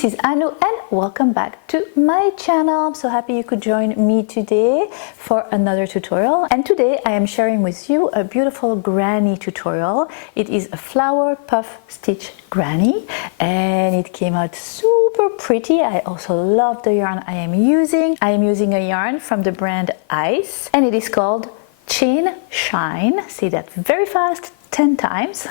this is Annoo and welcome back to my channel. I'm so happy you could join me today for another tutorial. And today I am sharing with you a beautiful granny tutorial. It is a flower puff stitch granny and it came out super pretty. I also love the yarn I am using. I am using a yarn from the brand Ice and it is called Chain Shine. Say that very fast, 10 times.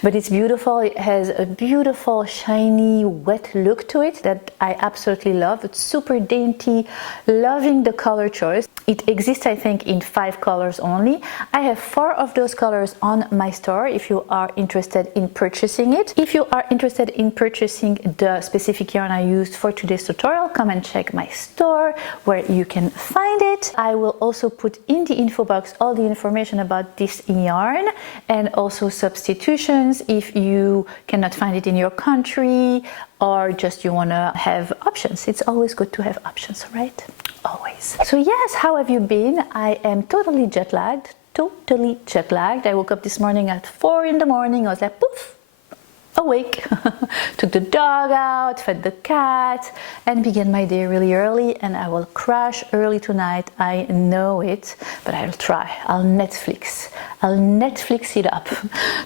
But it's beautiful. It has a beautiful shiny wet look to it that I absolutely love. It's super dainty, loving the color choice. It exists, I think, in 5 colors only. I have 4 of those colors on my store if you are interested in purchasing it. If you are interested in purchasing the specific yarn I used for today's tutorial, come and check my store where you can find it. I will also put in the info box all the information about this yarn and also substitutions if you cannot find it in your country or just you want to have options. It's always good to have options, right? Always. So yes, how have you been? I am totally jet lagged. I woke up this morning at 4 in the morning. I was like, poof, awake. Took the dog out, fed the cat, and began my day really early. And I will crash early tonight. I know it, but I'll try. I'll Netflix it up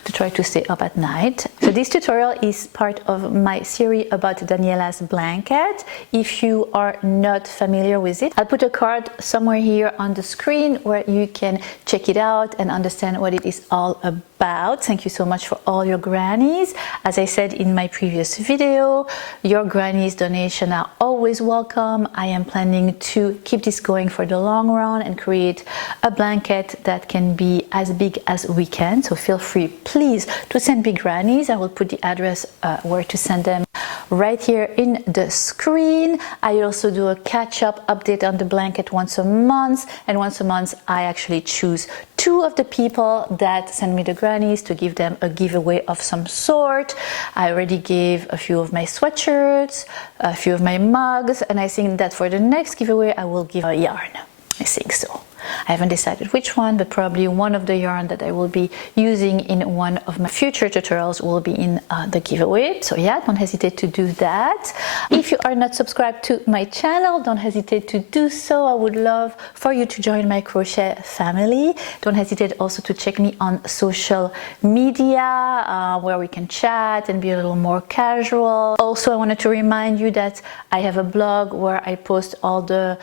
to try to stay up at night. So this tutorial is part of my series about Daniella's blanket. If you are not familiar with it, I'll put a card somewhere here on the screen where you can check it out and understand what it is all about. Thank you so much for all your grannies. As I said in my previous video, your grannies donation are always welcome. I am planning to keep this going for the long run and create a blanket that can be as big as we can. So feel free, please, to send big grannies. I will put the address where to send them right here in the screen. I also do a catch-up update on the blanket once a month, and once a month I actually choose 2 of the people that send me the grannies to give them a giveaway of some sort. I already gave a few of my sweatshirts, a few of my mugs, and I think that for the next giveaway I will give a yarn. I think so. I haven't decided which one, but probably one of the yarn that I will be using in one of my future tutorials will be in the giveaway. So yeah, don't hesitate to do that. If you are not subscribed to my channel, don't hesitate to do so. I would love for you to join my crochet family. Don't hesitate also to check me on social media where we can chat and be a little more casual. Also, I wanted to remind you that I have a blog where I post all the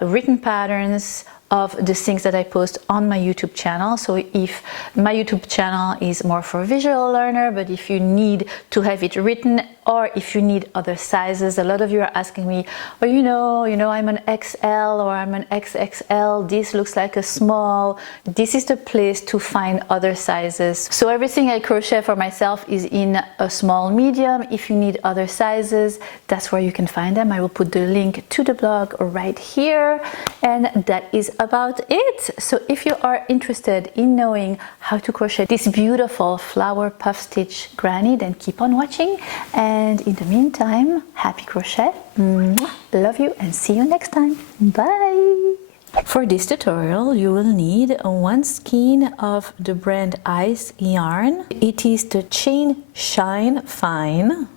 written patterns of the things that I post on my YouTube channel. So if my YouTube channel is more for visual learner, but if you need to have it written or if you need other sizes, a lot of you are asking me, oh, you know, I'm an XL or I'm an XXL, this looks like a small. This is the place to find other sizes. So everything I crochet for myself is in a small medium. If you need other sizes, that's where you can find them. I will put the link to the blog right here, and that is about it. So if you are interested in knowing how to crochet this beautiful flower puff stitch granny, then keep on watching. And in the meantime, happy crochet. Love you and see you next time. Bye. For this tutorial, you will need 1 skein of the brand Ice yarn. It is the Chain Shine Fine.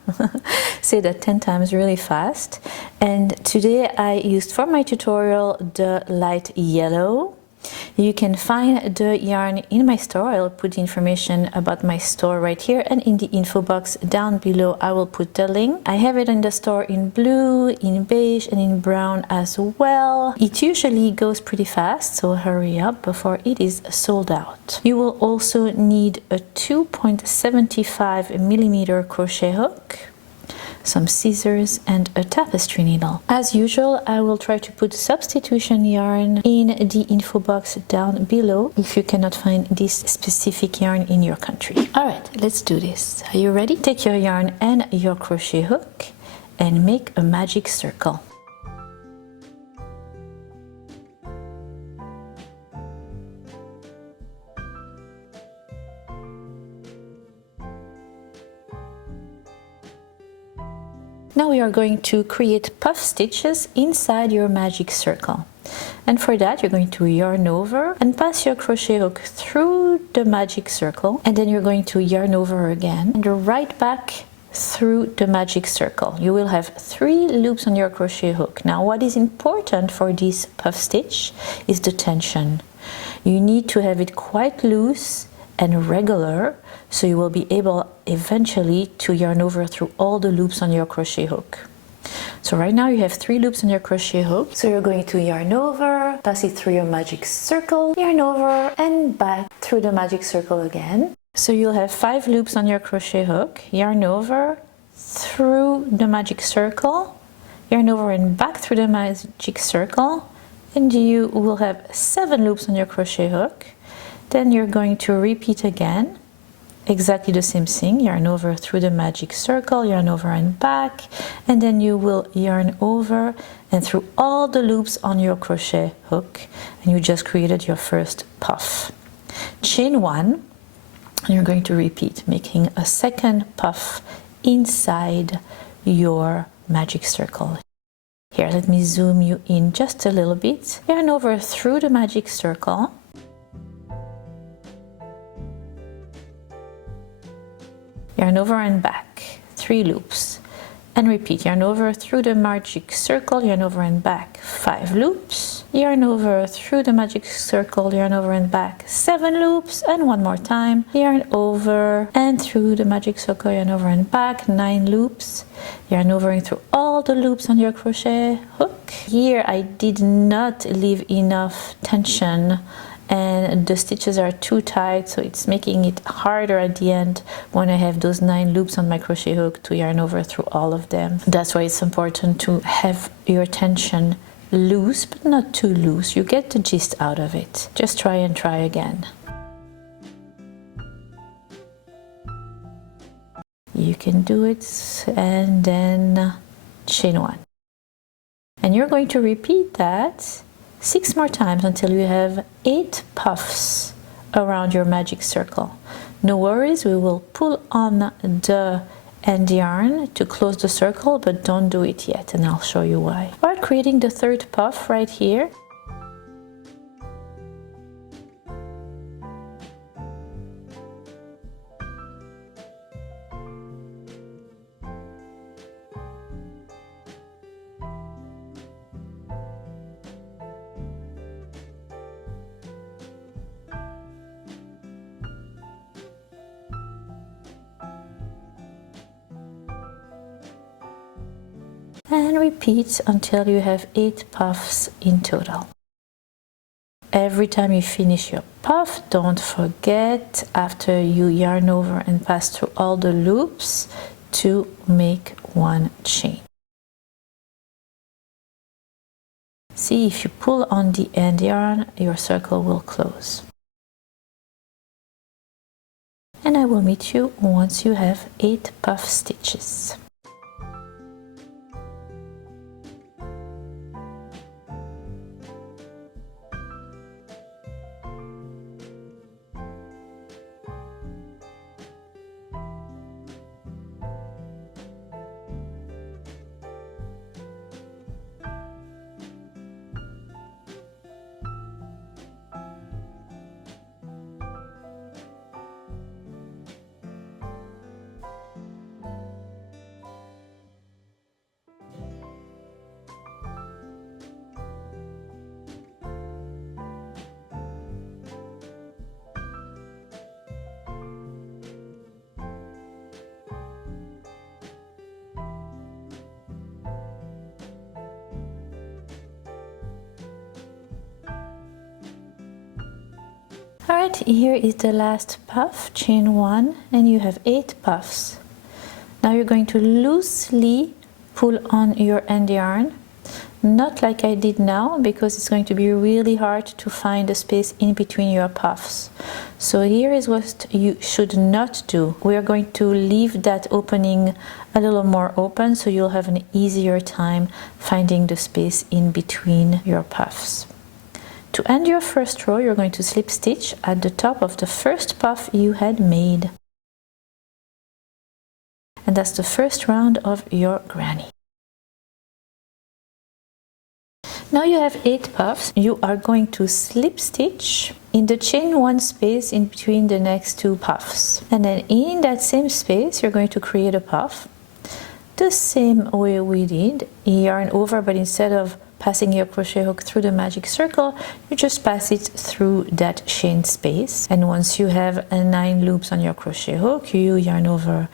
Say that 10 times really fast. And today I used for my tutorial the light yellow. You can find the yarn in my store. I'll put the information about my store right here, and in the info box down below I will put the link. I have it in the store in blue, in beige, and in brown as well. It usually goes pretty fast, so hurry up before it is sold out. You will also need a 2.75mm crochet hook, some scissors, and a tapestry needle. As usual, I will try to put substitution yarn in the info box down below if you cannot find this specific yarn in your country. Alright, let's do this. Are you ready? Take your yarn and your crochet hook and make a magic circle. Now we are going to create puff stitches inside your magic circle. And for that, you're going to yarn over and pass your crochet hook through the magic circle, and then you're going to yarn over again and right back through the magic circle. You will have 3 loops on your crochet hook. Now what is important for this puff stitch is the tension. You need to have it quite loose and regular, so you will be able eventually to yarn over through all the loops on your crochet hook. So right now you have 3 loops on your crochet hook. So you're going to yarn over, pass it through your magic circle, yarn over and back through the magic circle again. So you'll have 5 loops on your crochet hook, yarn over, through the magic circle, yarn over and back through the magic circle, and you will have 7 loops on your crochet hook. Then you're going to repeat again, exactly the same thing, yarn over through the magic circle, yarn over and back, and then you will yarn over and through all the loops on your crochet hook, and you just created your first puff. Chain 1, and you're going to repeat, making a second puff inside your magic circle. Here, let me zoom you in just a little bit. Yarn over through the magic circle, yarn over and back, 3 loops, and repeat, yarn over through the magic circle, yarn over and back, 5 loops, yarn over through the magic circle, yarn over and back, 7 loops, and one more time, yarn over and through the magic circle, yarn over and back, 9 loops, yarn over and through all the loops on your crochet hook. Here I did not leave enough tension and the stitches are too tight, so it's making it harder at the end when I have those 9 loops on my crochet hook to yarn over through all of them. That's why it's important to have your tension loose, but not too loose. You get the gist out of it. Just try and try again. You can do it, and then chain 1. And you're going to repeat that 6 more times until you have 8 puffs around your magic circle. No worries, we will pull on the end yarn to close the circle, but don't do it yet, and I'll show you why. Start creating the 3rd puff right here. And repeat until you have 8 puffs in total. Every time you finish your puff, don't forget, after you yarn over and pass through all the loops, to make 1 chain. See, if you pull on the end yarn, your circle will close. And I will meet you once you have 8 puff stitches. Alright, here is the last puff, chain 1, and you have 8 puffs. Now you're going to loosely pull on your end yarn, not like I did now, because it's going to be really hard to find a space in between your puffs. So here is what you should not do. We are going to leave that opening a little more open, so you'll have an easier time finding the space in between your puffs. To end your first row, you're going to slip stitch at the top of the first puff you had made. And that's the first round of your granny. Now you have 8 puffs. You are going to slip stitch in the chain 1 space in between the next 2 puffs, and then in that same space you're going to create a puff the same way we did, yarn over, but instead of passing your crochet hook through the magic circle, you just pass it through that chain space. And once you have 9 loops on your crochet hook, you yarn over,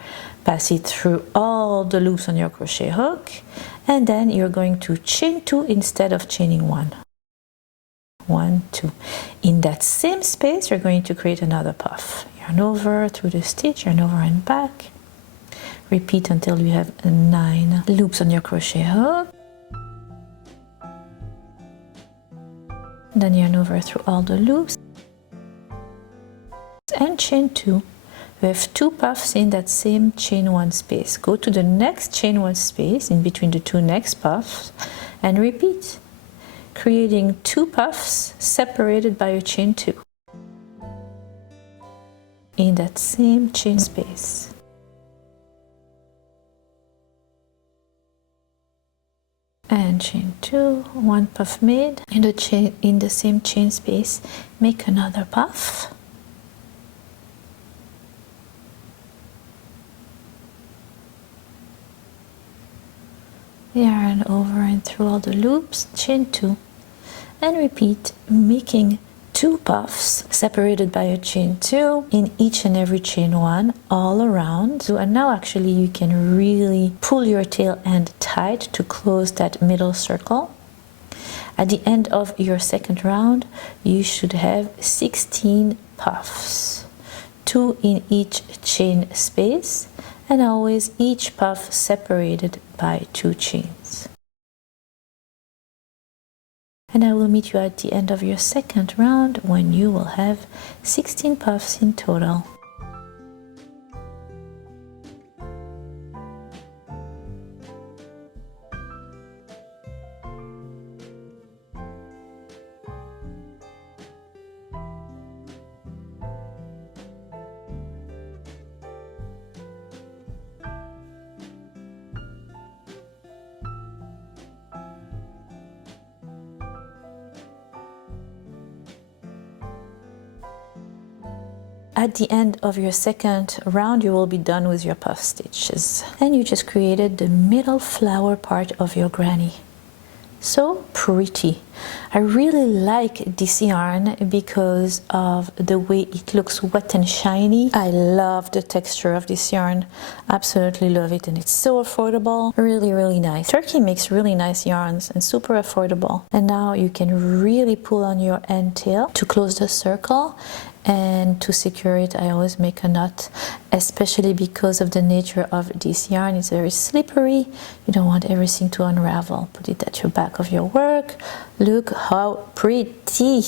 pass it through all the loops on your crochet hook, and then you're going to chain 2 instead of chaining 1. 1, 2. In that same space you're going to create another puff. Yarn over through the stitch, yarn over and back. Repeat until you have 9 loops on your crochet hook. Then yarn over through all the loops and chain 2. We have 2 puffs in that same chain 1 space. Go to the next chain 1 space in between the 2 next puffs and repeat, creating 2 puffs separated by a chain 2 in that same chain space. And chain 2, 1 puff made in the same chain space. Make another puff. Yarn over and through all the loops, chain 2, and repeat, making 2 puffs separated by a chain 2 in each and every chain 1 all around. So, and now actually you can really pull your tail end tight to close that middle circle. At the end of your second round you should have 16 puffs, 2 in each chain space, and always each puff separated by 2 chains. And I will meet you at the end of your second round when you will have 16 puffs in total. At the end of your second round you will be done with your puff stitches, and you just created the middle flower part of your granny. So pretty. I really like this yarn because of the way it looks wet and shiny. I love the texture of this yarn, absolutely love it, and it's so affordable. Really nice. Turkey makes really nice yarns and super affordable. And now you can really pull on your end tail to close the circle. And to secure it, I always make a knot, especially because of the nature of this yarn. It's very slippery. You don't want everything to unravel. Put it at your back of your work. Look how pretty.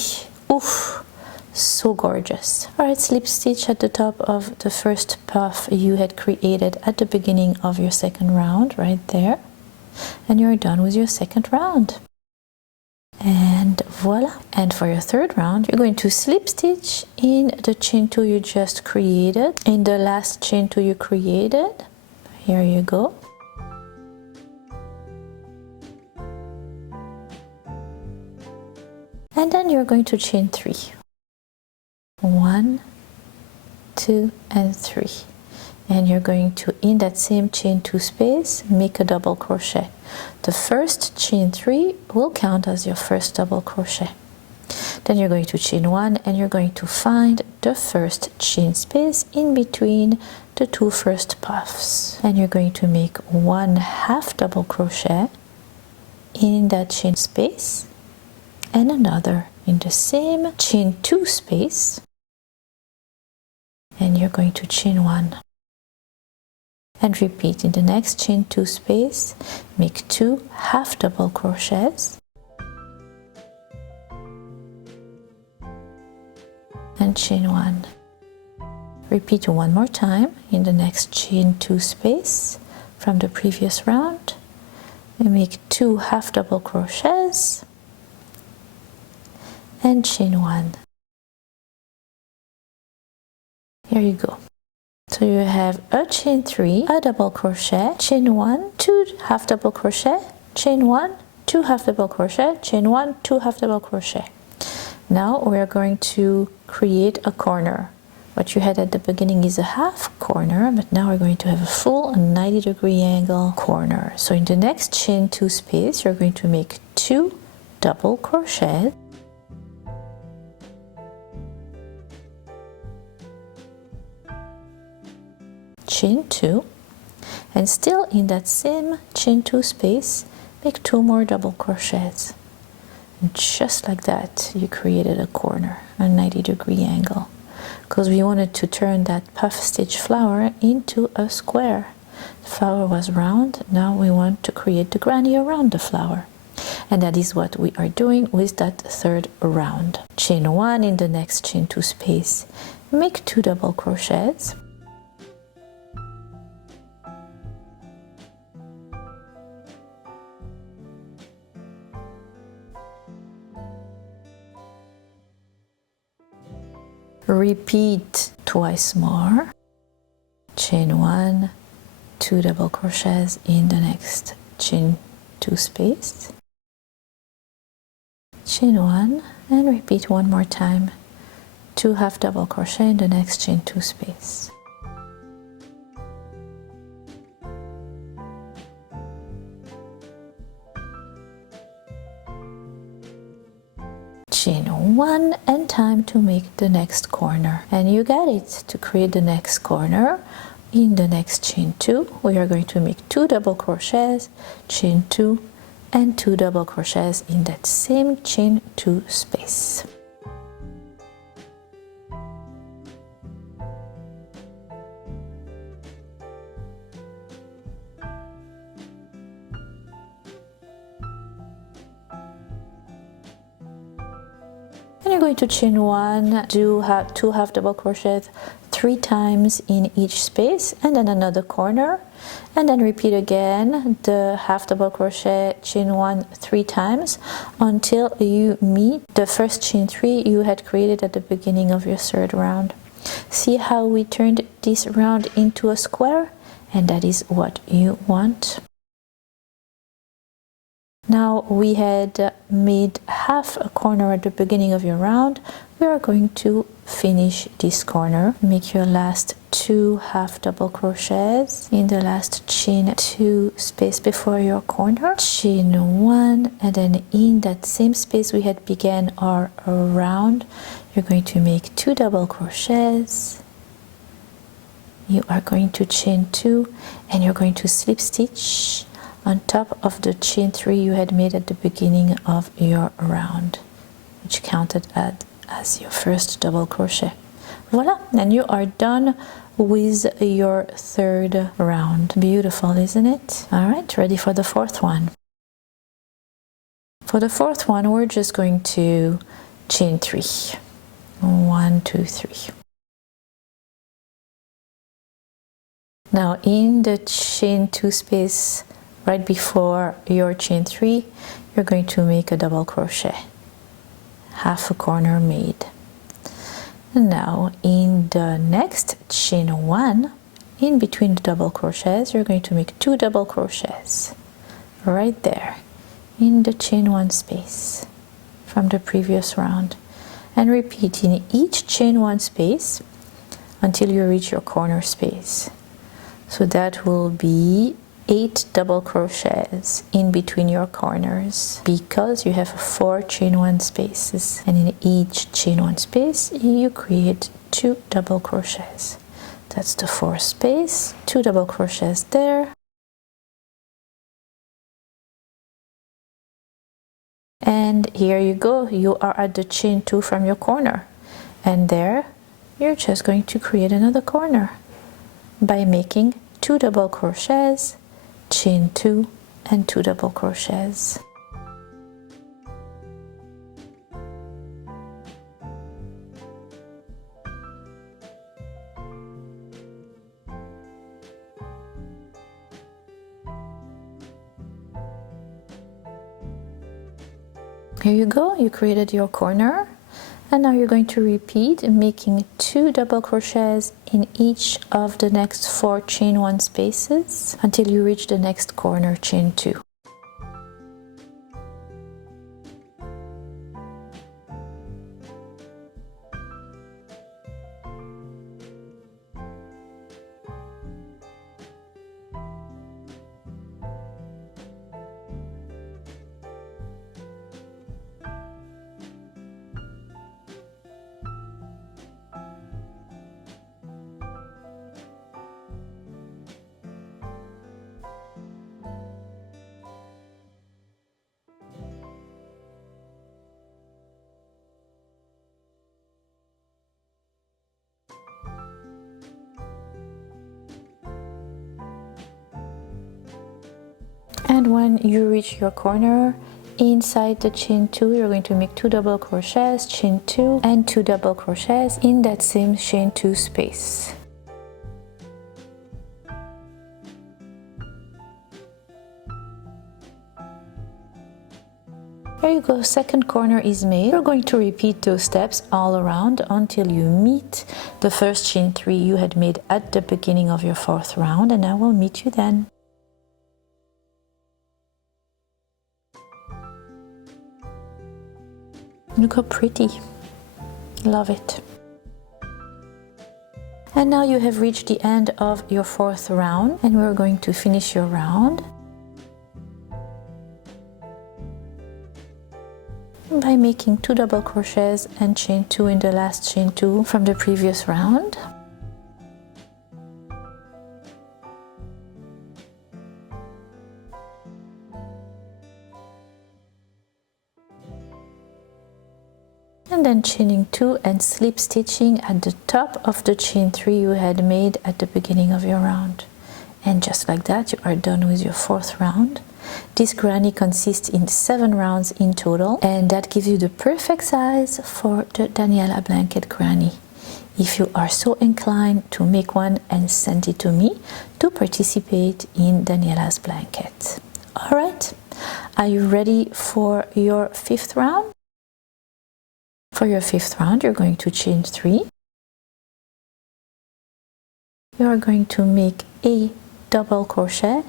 Oof, so gorgeous. All right, slip stitch at the top of the first puff you had created at the beginning of your second round, right there. And you're done with your second round. And voila. And for your third round you're going to slip stitch in the chain 2 you just created, in the last chain 2 you created. Here you go. And then you're going to chain 3. 1, 2 and 3. And you're going to, in that same chain 2 space, make a double crochet. The first chain 3 will count as your first double crochet. Then you're going to chain 1 and you're going to find the first chain space in between the 2 first puffs. And you're going to make 1 half double crochet in that chain space and another in the same chain 2 space. And you're going to chain 1. And repeat in the next chain 2 space, make 2 half double crochets and chain 1. Repeat 1 more time in the next chain 2 space from the previous round and make 2 half double crochets and chain 1. Here you go. So you have a chain 3, a double crochet, chain 1, 2 half double crochet, chain 1, 2 half double crochet, chain 1, 2 half double crochet. Now we are going to create a corner. What you had at the beginning is a half corner, but now we're going to have a full 90-degree angle corner. So in the next chain 2 space, you're going to make 2 double crochet, chain 2, and still in that same chain 2 space, make 2 more double crochets. And just like that, you created a corner, a 90-degree angle, because we wanted to turn that puff stitch flower into a square. The flower was round, now we want to create the granny around the flower. And that is what we are doing with that third round. Chain 1 in the next chain 2 space, make 2 double crochets, repeat twice more, chain 1, 2 double crochets in the next chain 2 space, chain 1, and repeat one more time, 2 half double crochet in the next chain 2 space. Chain 1 and time to make the next corner, and you got it. To create the next corner in the next chain 2, we are going to make 2 double crochets, chain 2, and 2 double crochets in that same chain 2 space. And you're going to chain 1, do 2 half double crochets 3 times in each space, and then another corner, and then repeat again the half double crochet, chain 1 3 times until you meet the first chain 3 you had created at the beginning of your third round. See how we turned this round into a square, and that is what you want. Now we had made half a corner at the beginning of your round. We are going to finish this corner. Make your last 2 half double crochets in the last chain 2 space before your corner. Chain 1, and then in that same space we had began our round, you're going to make 2 double crochets. You are going to chain 2, and you're going to slip stitch on top of the chain 3 you had made at the beginning of your round, which counted as your first double crochet. Voila, and you are done with your third round. Beautiful, isn't it? All right, ready for the fourth one. For the fourth one, we're just going to chain 3. 1, 2, 3. Now in the chain 2 space right before your chain 3, you're going to make a double crochet, half a corner made. And now in the next chain 1, in between the double crochets, you're going to make 2 double crochets right there in the chain 1 space from the previous round, and repeat in each chain 1 space until you reach your corner space. So that will be 8 double crochets in between your corners, because you have 4 chain 1 spaces, and in each chain 1 space you create 2 double crochets. That's the 4th space, 2 double crochets there, and here you go, you are at the chain 2 from your corner, and there you're just going to create another corner by making 2 double crochets, chain 2, and 2 double crochets. Here you go, you created your corner, and now you're going to repeat, making 2 double crochets in each of the next 4 chain 1 spaces until you reach the next corner, chain 2. And when you reach your corner, inside the chain 2, you're going to make 2 double crochets, chain 2 and 2 double crochets in that same chain 2 space. There you go, second corner is made. You're going to repeat those steps all around until you meet the first chain 3 you had made at the beginning of your 4th round, and I will meet you then. Look how pretty. Love it. And now you have reached the end of your 4th round, and we're going to finish your round by making 2 double crochets and chain 2 in the last chain 2 from the previous round. And then chaining 2 and slip stitching at the top of the chain 3 you had made at the beginning of your round. And just like that, you are done with your 4th round. This granny consists in 7 rounds in total, and that gives you the perfect size for the Daniella blanket granny. If you are so inclined to make one and send it to me to participate in Daniella's blanket. Alright, are you ready for your 5th round? For your 5th round, you're going to chain 3. You are going to make a double crochet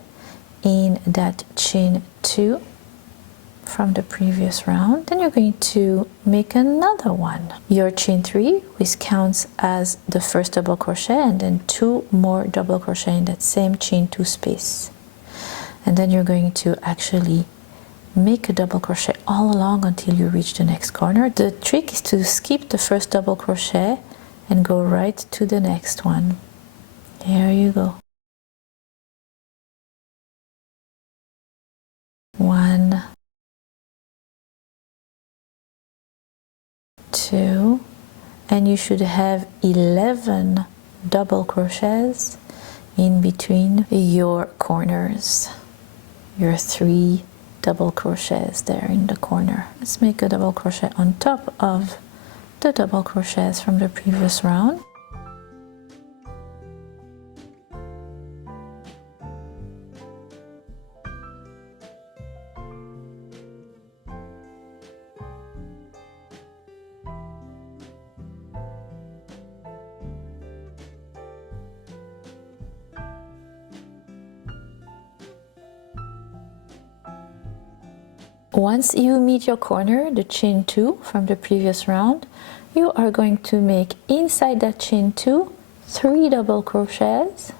in that chain 2 from the previous round. Then you're going to make another one. Your chain 3, which counts as the first double crochet, and then 2 more double crochet in that same chain 2 space. And then you're going to actually make a double crochet all along until you reach the next corner. The trick is to skip the first double crochet and go right to the next one. There you go. 1, 2, and you should have 11 double crochets in between your corners. Your 3 double crochets there in the corner. Let's make a double crochet on top of the double crochets from the previous round. Once you meet your corner, the chain 2 from the previous round, you are going to make inside that chain 2 3 double crochets,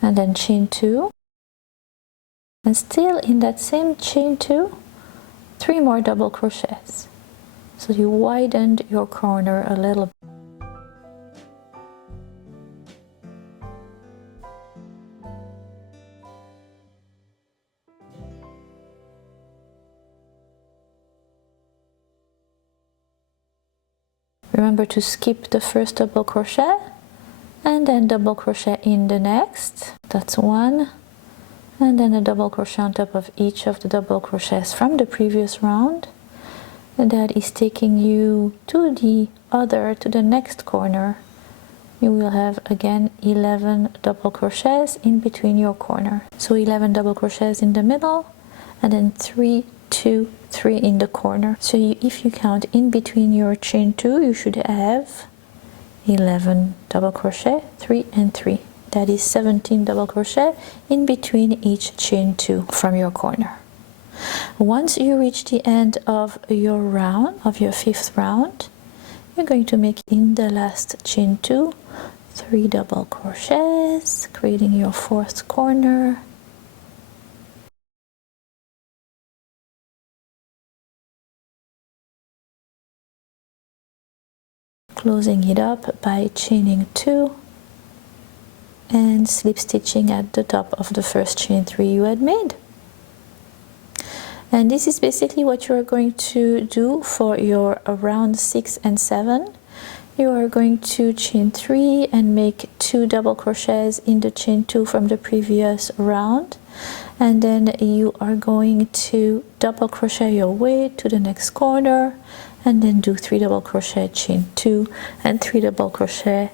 and then chain 2, and still in that same chain 2 3 more double crochets. So you widened your corner a little bit. Remember to skip the first double crochet and then double crochet in the next. That's 1, and then a double crochet on top of each of the double crochets from the previous round. And that is taking you to the next corner. You will have again 11 double crochets in between your corner. So 11 double crochets in the middle, and then 3, 2, 3 in the corner. So if you count in between your chain 2, you should have 11 double crochet, 3 and 3. That is 17 double crochet in between each chain 2 from your corner. Once you reach the end of your round, of your 5th round, you're going to make in the last chain 2 3 double crochets, creating your 4th corner. Closing it up by chaining 2 and slip stitching at the top of the first chain 3 you had made. And this is basically what you're going to do for your round 6 and 7. you are going to chain 3 and make 2 double crochets in the chain 2 from the previous round, and then you are going to double crochet your way to the next corner and then do 3 double crochet, chain 2 and 3 double crochet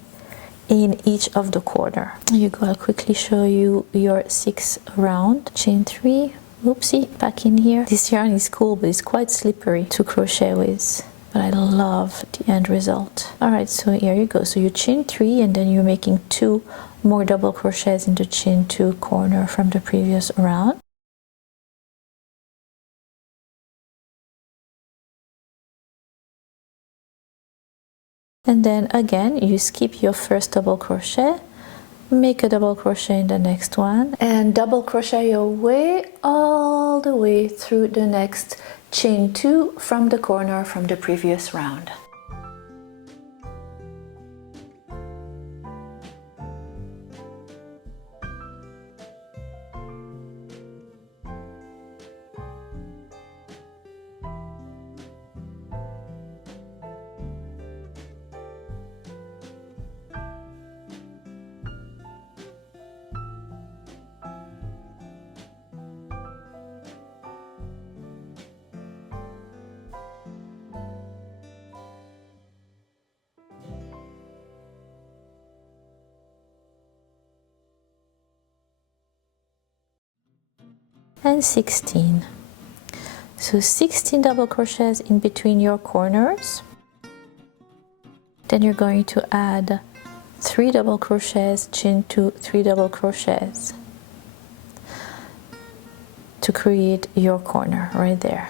in each of the corner. Here you go, I'll quickly show you your 6th round. Chain 3, oopsie, back in here. This yarn is cool, but it's quite slippery to crochet with, but I love the end result. All right, so here you go. So you chain 3 and then you're making 2 more double crochets in the chain 2 corner from the previous round. And then again, you skip your first double crochet, make a double crochet in the next one, and double crochet your way all the way through the next chain 2 from the corner from the previous round. And 16. So 16 double crochets in between your corners. Then you're going to add 3 double crochets, chain 2, 3 double crochets to create your corner right there.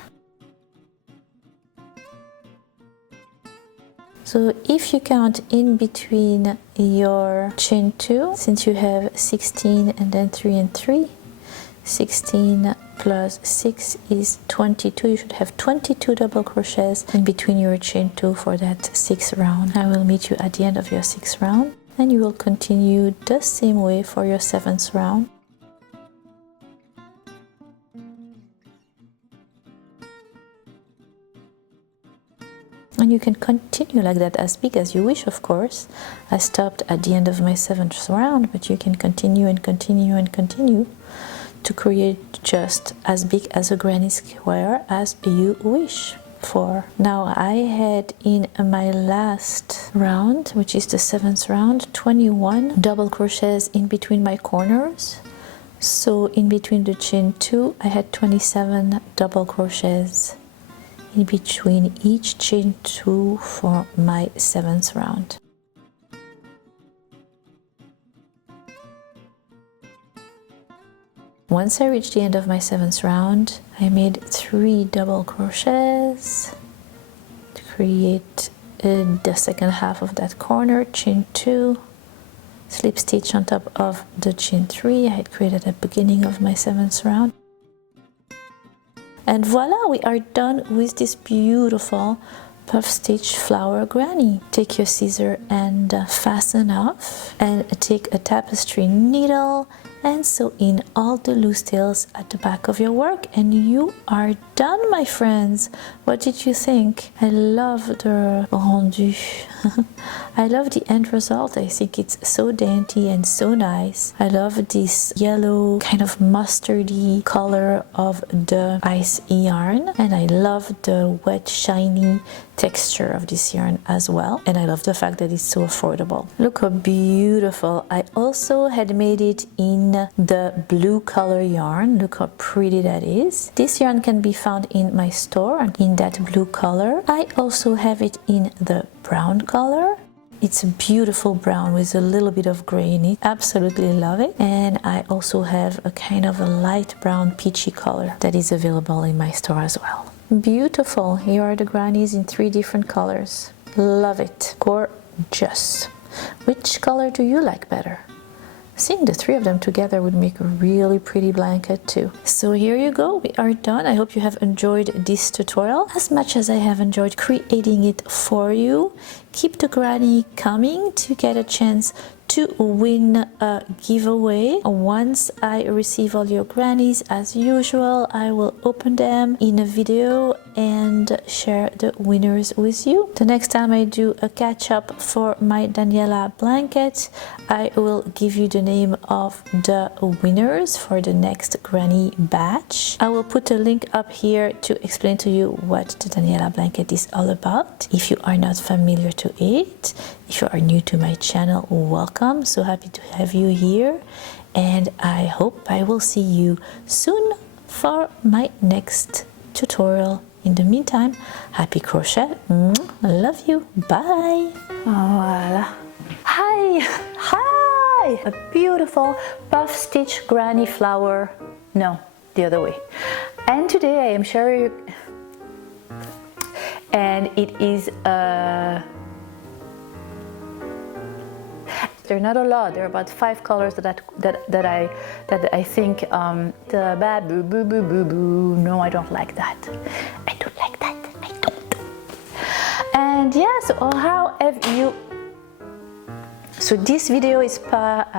So if you count in between your chain 2, since you have 16 and then 3 and 3, 16 plus 6 is 22. You should have 22 double crochets in between your chain 2 for that 6th round. I will meet you at the end of your 6th round, and you will continue the same way for your 7th round. And you can continue like that as big as you wish, of course. I stopped at the end of my 7th round, but you can continue and continue and continue to create just as big as a granny square as you wish for. Now I had in my last round, which is the 7th round, 21 double crochets in between my corners. So in between the chain 2, I had 27 double crochets in between each chain 2 for my 7th round. Once I reached the end of my 7th round, I made 3 double crochets to create the second half of that corner, chain 2, slip stitch on top of the chain 3 I had created at the beginning of my 7th round. And voila, we are done with this beautiful puff stitch flower granny. Take your scissor and fasten off, and take a tapestry needle and sew in all the loose tails at the back of your work, and you are done, my friends. What did you think? I love the rendu. I love the end result. I think it's so dainty and so nice. I love this yellow kind of mustardy color of the ice yarn, and I love the wet shiny texture of this yarn as well, and I love the fact that it's so affordable. Look how beautiful. I also had made it in the blue color yarn. Look how pretty that is. This yarn can be found in my store in that blue color. I also have it in the brown color. It's a beautiful brown with a little bit of gray in it. Absolutely love it. And I also have a kind of a light brown peachy color that is available in my store as well. Beautiful. Here are the grannies in 3 different colors. Love it. Gorgeous. Which color do you like better? Seeing the 3 of them together would make a really pretty blanket too. So here you go, we are done. I hope you have enjoyed this tutorial as much as I have enjoyed creating it for you. Keep the granny coming to get a chance to win a giveaway. Once I receive all your grannies, as usual, I will open them in a video and and share the winners with you. The next time I do a catch up for my Daniella blanket, I will give you the name of the winners for the next granny batch. I will put a link up here to explain to you what the Daniella blanket is all about if you are not familiar to it. If you are new to my channel, welcome. So happy to have you here, and I hope I will see you soon for my next tutorial. In the meantime, happy crochet. Love you. Bye. Voila. Hi. Hi. A beautiful puff stitch granny flower. No, the other way. And today I am sharing, and it is they're not a lot. There are about 5 colors that I think the ba boo boo boo boo boo. No, I don't like that. I don't like that. I don't. And yes, yeah, so how have you? So this video is I'll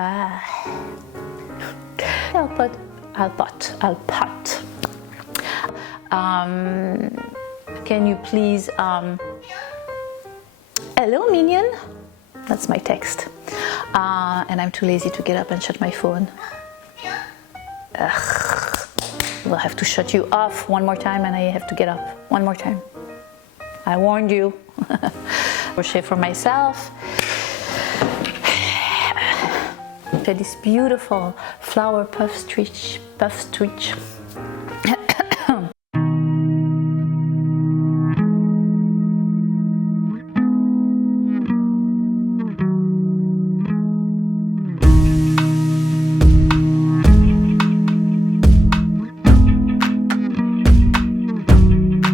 put. Can you please hello minion? That's my text. And I'm too lazy to get up and shut my phone. Ugh. We'll have to shut you off one more time, and I have to get up one more time. I warned you. Crochet for myself. This beautiful flower puff stitch